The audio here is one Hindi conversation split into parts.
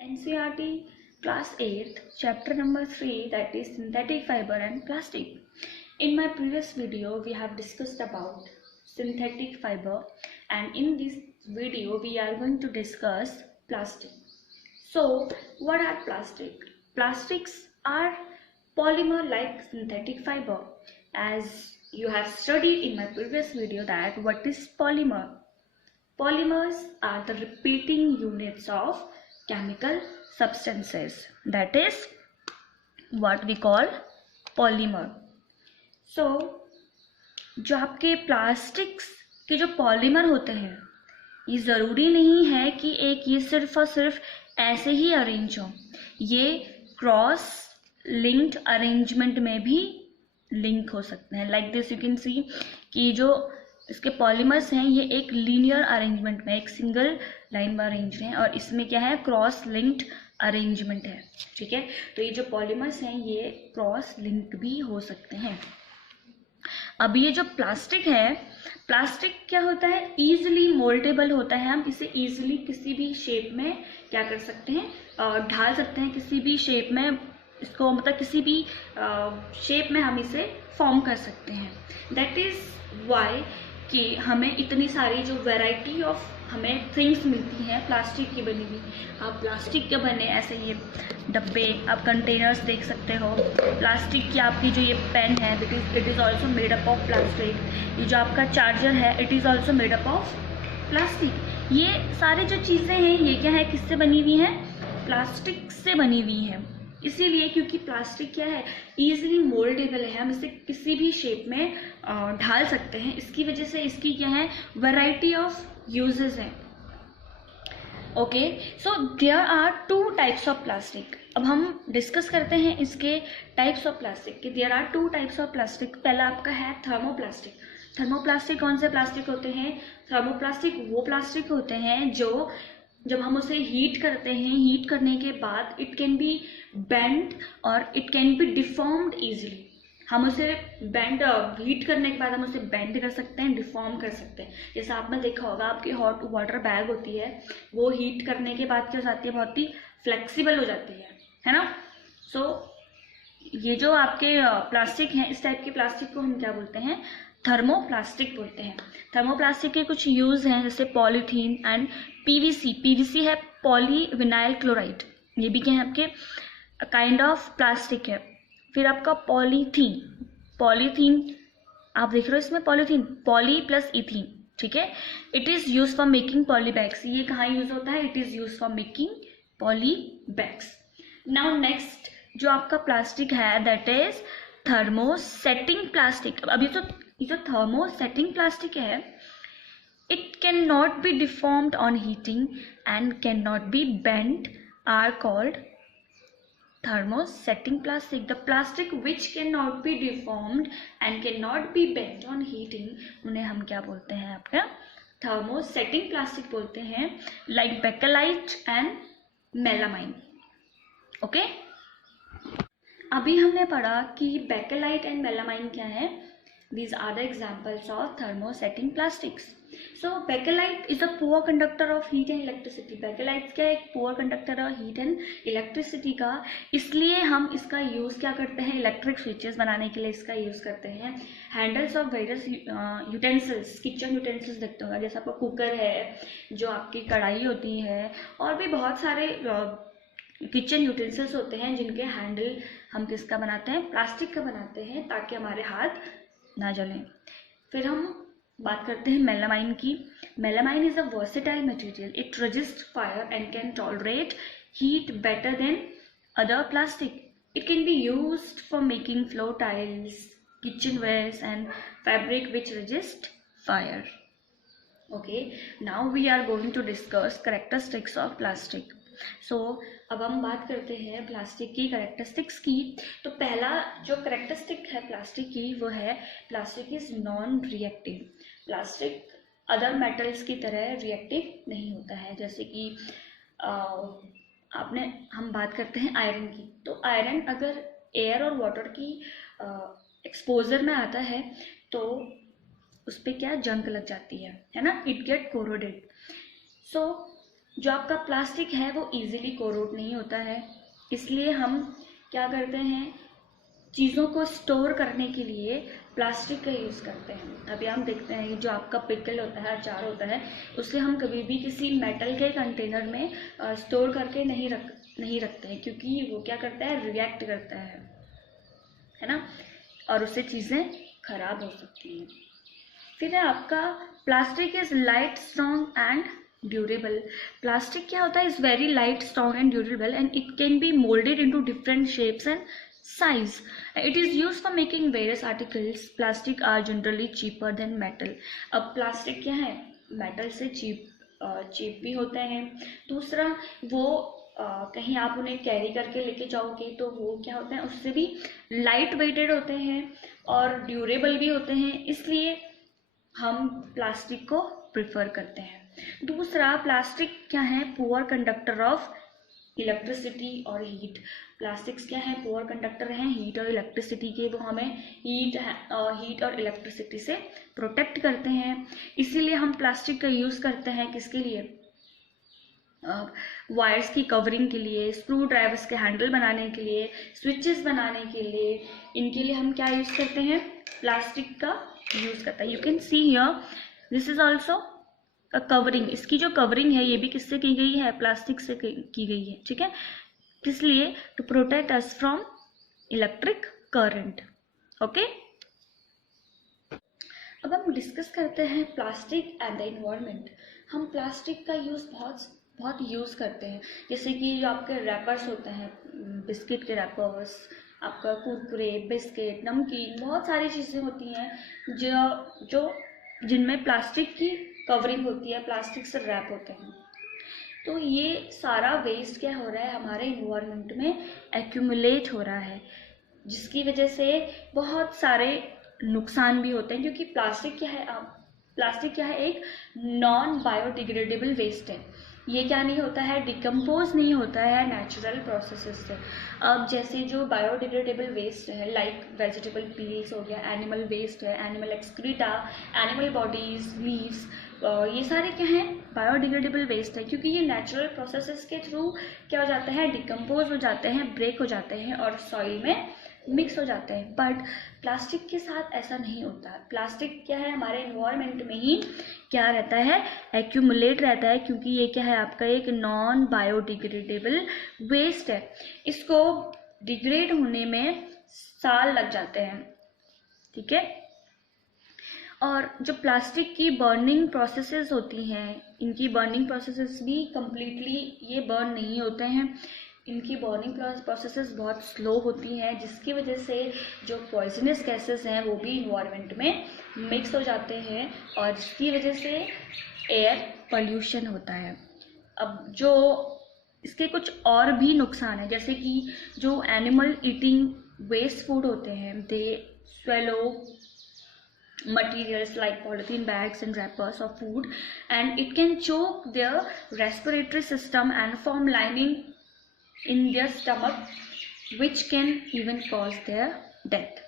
NCERT Class 8, Chapter number 3, that is Synthetic Fiber and Plastic. In my previous video, we have discussed about synthetic fiber, and in this video, we are going to discuss plastic. So, what are plastic? Plastics are polymer like synthetic fiber. As you have studied in my previous video that what is polymer? Polymers are the repeating units of chemical substances. That is what we call polymer. So, जो आपके प्लास्टिक्स के जो पॉलीमर होते हैं, ये ज़रूरी नहीं है कि एक ये सिर्फ और सिर्फ ऐसे ही अरेंज हो, ये क्रॉस लिंक्ड अरेंजमेंट में भी लिंक हो सकते हैं. Like this you can see कि जो इसके पॉलीमर्स हैं ये एक लीनियर अरेंजमेंट में, एक सिंगल लाइन में अरेंज हैं, और इसमें क्या है, क्रॉस लिंक्ड अरेंजमेंट है. ठीक है, तो ये जो पॉलीमर्स हैं ये क्रॉस लिंक भी हो सकते हैं. अब ये जो प्लास्टिक है, प्लास्टिक क्या होता है, ईजिली मोल्डेबल होता है. हम इसे ईजिली किसी भी शेप में क्या कर सकते हैं, ढाल सकते हैं किसी भी शेप में. इसको मतलब किसी भी शेप में हम इसे फॉर्म कर सकते हैं. दैट इज़ वाई कि हमें इतनी सारी जो वैरायटी ऑफ हमें थिंग्स मिलती हैं प्लास्टिक की बनी हुई. आप प्लास्टिक के बने ऐसे ये डब्बे, आप कंटेनर्स देख सकते हो. प्लास्टिक की आपकी जो ये पेन है, it is also made up of plastic. ये जो आपका चार्जर है, it is also made up of plastic. ये सारी जो चीज़ें हैं ये क्या है, किससे बनी हुई हैं, प्लास्टिक से बनी हुई हैं. इसीलिए क्योंकि प्लास्टिक क्या है, ईजिली मोल्डेबल है, हम इसे किसी भी शेप में ढाल सकते हैं. इसकी वजह से इसकी क्या है, वैरायटी ऑफ यूजेस हैं. Okay, so there are two types of plastic. अब हम डिस्कस करते हैं इसके टाइप्स ऑफ प्लास्टिक कि there are two types of plastic. पहला आपका है थर्मोप्लास्टिक. थर्मोप्लास्टिक कौन से प्लास्टिक होते हैं, थर्मोप्लास्टिक वो प्लास्टिक होते हैं जो जब हम उसे हीट करते हैं, हीट करने के बाद इट कैन बी बेंड और it can be deformed easily. हम उसे बेंड हीट करने के बाद हम उसे बेंड कर सकते हैं, डिफॉर्म कर सकते हैं. जैसे आपने देखा होगा आपकी हॉट वाटर बैग होती है, वो हीट करने के बाद क्या हो जाती है, बहुत ही फ्लेक्सिबल हो जाती है ना. सो ये जो आपके प्लास्टिक हैं, इस टाइप के प्लास्टिक को हम क्या बोलते हैं, थर्मोप्लास्टिक बोलते हैं. थर्मोप्लास्टिक के कुछ यूज हैं जैसे पॉलीथीन एंड पीवीसी. पीवीसी है पॉलीविनाइल क्लोराइड, ये भी क्या है आपके काइंड ऑफ प्लास्टिक है. फिर आपका पॉलीथीन. पॉलीथीन आप देख रहे हो इसमें पॉलीथीन, पॉली प्लस इथीन. ठीक है, it is use for making poly bags. ये कहाँ यूज होता है, it is use for making poly bags. Now next जो आपका प्लास्टिक है दैट इज थर्मोसेटिंग प्लास्टिक. अब ये जो थर्मोसेटिंग प्लास्टिक है, it cannot be deformed on heating and cannot be bent are called thermosetting plastic. The plastic which cannot be deformed and cannot be bent on heating, उन्हें हम क्या बोलते हैं, आपका thermosetting plastic बोलते हैं. like bakelite and melamine. Okay, अभी हमने पढ़ा कि bakelite and melamine क्या है. These are the examples of thermosetting plastics. So bakelite is a poor conductor of heat and electricity. bakelite क्या है, एक poor conductor है heat and electricity का. इसलिए हम इसका यूज़ क्या करते हैं, इलेक्ट्रिक स्विचेस बनाने के लिए इसका यूज़ करते हैं. Handles of various utensils, kitchen utensils देखते होगा, जैसे आपका कुकर है, जो आपकी कढ़ाई होती है, और भी बहुत सारे किचन यूटेंसिल्स होते हैं जिनके हैंडल हम किसका बनाते हैं, प्लास्टिक का बनाते हैं, ताकि हमारे हाथ ना जलें. फिर हम बात करते हैं मेलामाइन की. Melamine is a versatile material. It resist fire and can tolerate heat better than other plastic. It can be used for making floor tiles, kitchenwares and fabric which resist fire. Okay, now we are going to discuss characteristics of plastic. सो अब हम बात करते हैं प्लास्टिक की करेक्टरिस्टिक्स की. तो पहला जो करेक्टरिस्टिक है प्लास्टिक की वो है plastic is non reactive. Plastic other metals की तरह रिएक्टिव नहीं होता है. जैसे कि हम बात करते हैं आयरन की. तो आयरन अगर एयर और वाटर की एक्सपोजर में आता है तो उस पर क्या जंग लग जाती है ना, इट गेट कोरोडेड. सो जो आपका प्लास्टिक है वो इजीली कोरोड नहीं होता है, इसलिए हम क्या करते हैं, चीज़ों को स्टोर करने के लिए प्लास्टिक का यूज़ करते हैं। अभी हम देखते हैं कि जो आपका पिकल होता है, अचार होता है, उसे हम कभी भी किसी मेटल के कंटेनर में स्टोर करके नहीं रखते हैं, क्योंकि वो क्या करता है, रिएक्ट करता है ना, और उससे चीज़ें खराब हो सकती हैं। फिर है आपका plastic is light, strong and durable. Plastic क्या होता है, is very light, strong and durable and it can be moulded into different shapes and size. It is used for making various articles. Plastic are generally cheaper than metal. अब प्लास्टिक क्या है, मेटल से चीप भी होते हैं। दूसरा वो कहीं आप उन्हें कैरी करके लेके जाओगे तो वो क्या होते हैं, उससे भी लाइट वेटेड होते हैं और ड्यूरेबल भी होते हैं, इसलिए हम प्लास्टिक को प्रिफर करते हैं। दूसरा, प्लास्टिक क्या है, पुअर कंडक्टर ऑफ इलेक्ट्रिसिटी और हीट। प्लास्टिक्स क्या है, पुअर कंडक्टर हैं हीट और इलेक्ट्रिसिटी के, वो हमें हीट और इलेक्ट्रिसिटी से प्रोटेक्ट करते हैं, इसीलिए हम प्लास्टिक का यूज़ करते हैं। किसके लिए, वायर्स की कवरिंग के लिए, स्क्रू ड्राइवर्स के हैंडल बनाने के लिए, स्विचेस बनाने के लिए, इनके लिए हम क्या यूज़ करते हैं, प्लास्टिक का यूज़ करते हैं। You can see here this is also covering. इसकी जो कवरिंग है ये भी किससे की गई है, प्लास्टिक से की गई है, ठीक है, इसलिए to protect us from electric current. Okay, अब हम डिस्कस करते हैं प्लास्टिक एंड द एनवायरनमेंट। हम प्लास्टिक का यूज़ बहुत यूज़ करते हैं, जैसे कि जो आपके रैपर्स होते हैं, बिस्किट के रैपर्स, आपका कुरकुरे, बिस्किट, नमकीन, बहुत सारी चीज़ें होती हैं जो जिनमें प्लास्टिक की कवरिंग होती है, प्लास्टिक से रैप होते हैं। तो ये सारा वेस्ट क्या हो रहा है, हमारे इन्वायरमेंट में एक्यूमुलेट हो रहा है, जिसकी वजह से बहुत सारे नुकसान भी होते हैं, क्योंकि प्लास्टिक क्या है, एक नॉन बायोडिग्रेडेबल वेस्ट है। ये क्या नहीं होता है, डिकम्पोज नहीं होता है नेचुरल प्रोसेसेस से। अब जैसे जो बायोडिग्रेडेबल वेस्ट है, लाइक वेजिटेबल पील्स हो गया, एनिमल वेस्ट है, animal excreta, animal bodies, leaves, ये सारे क्या हैं, बायोडिग्रेडेबल वेस्ट है, क्योंकि ये नेचुरल प्रोसेसेस के थ्रू क्या हो जाते हैं, डिकम्पोज हो जाते हैं, ब्रेक हो जाते हैं और सॉइल में मिक्स हो जाते हैं। बट प्लास्टिक के साथ ऐसा नहीं होता है। प्लास्टिक क्या है, हमारे एनवायरनमेंट में ही क्या रहता है, एक्यूमुलेट रहता है, क्योंकि ये क्या है, आपका एक नॉन बायोडिग्रेडेबल वेस्ट है। इसको डिग्रेड होने में साल लग जाते हैं, ठीक है। और जो प्लास्टिक की बर्निंग प्रोसेसेस होती हैं, इनकी बर्निंग प्रोसेसेस भी कम्प्लीटली ये बर्न नहीं होते हैं, इनकी बर्निंग प्रोसेसेस बहुत स्लो होती हैं, जिसकी वजह से जो पॉइजनस गैसेस हैं वो भी इन्वायरमेंट में मिक्स हो जाते हैं और जिसकी वजह से एयर पोल्यूशन होता है। अब जो इसके कुछ और भी नुकसान है, जैसे कि जो एनिमल ईटिंग वेस्ट फूड होते हैं, दे swallow materials like polythene bags and wrappers of food, and it can choke their respiratory system and form lining in their stomach, which can even cause their death.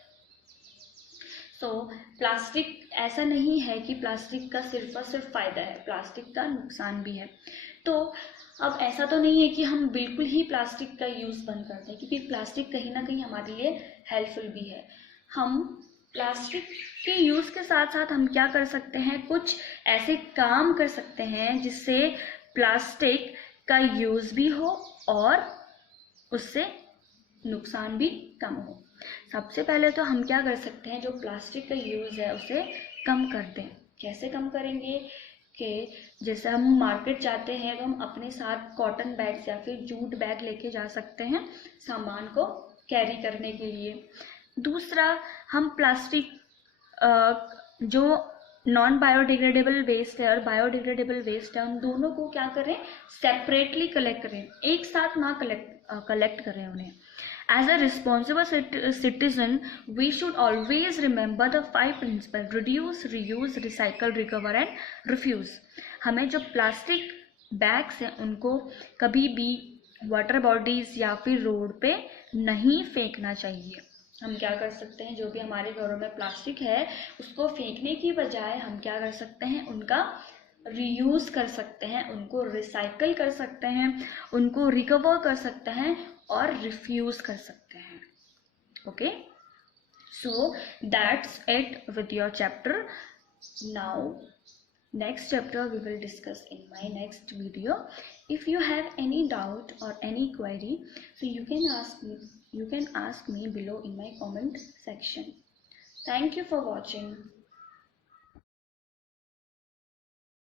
So plastic, ऐसा नहीं है कि प्लास्टिक का सिर्फ और सिर्फ फ़ायदा है, प्लास्टिक का नुकसान भी है। तो अब ऐसा तो नहीं है कि हम बिल्कुल ही प्लास्टिक का यूज़ बंद कर दें, क्योंकि प्लास्टिक कहीं ना कहीं हमारे लिए हेल्पफुल भी है। हम प्लास्टिक के यूज़ के साथ साथ हम क्या कर सकते हैं, कुछ ऐसे काम कर सकते हैं जिससे प्लास्टिक का यूज़ भी हो और उससे नुकसान भी कम हो। सबसे पहले तो हम क्या कर सकते हैं, जो प्लास्टिक का यूज़ है उसे कम कर दें। कैसे कम करेंगे कि जैसे हम मार्केट जाते हैं तो हम अपने साथ कॉटन बैग्स या फिर जूट बैग लेके जा सकते हैं सामान को कैरी करने के लिए। दूसरा, हम प्लास्टिक जो नॉन बायोडिग्रेडेबल वेस्ट है और बायोडिग्रेडेबल वेस्ट है, उन दोनों को क्या करें, सेपरेटली कलेक्ट करें, एक साथ ना कलेक्ट करें उन्हें। As a responsible citizen we should always remember the 5 principle: reduce, reuse, recycle, recover and refuse. हमें जो प्लास्टिक बैग्स हैं उनको कभी भी वाटर बॉडीज़ या फिर रोड पे नहीं फेंकना चाहिए। हम क्या कर सकते हैं, जो भी हमारे घरों में प्लास्टिक है उसको फेंकने की बजाय हम क्या कर सकते हैं, उनका रीयूज कर सकते हैं, उनको रिसाइकल कर सकते हैं, उनको रिकवर कर सकते हैं और रिफ्यूज कर सकते हैं. Okay, so that's it with your chapter. Now next chapter we will discuss in my next video. If you have any doubt or any query, so you can ask me below in my comment section. Thank you for watching.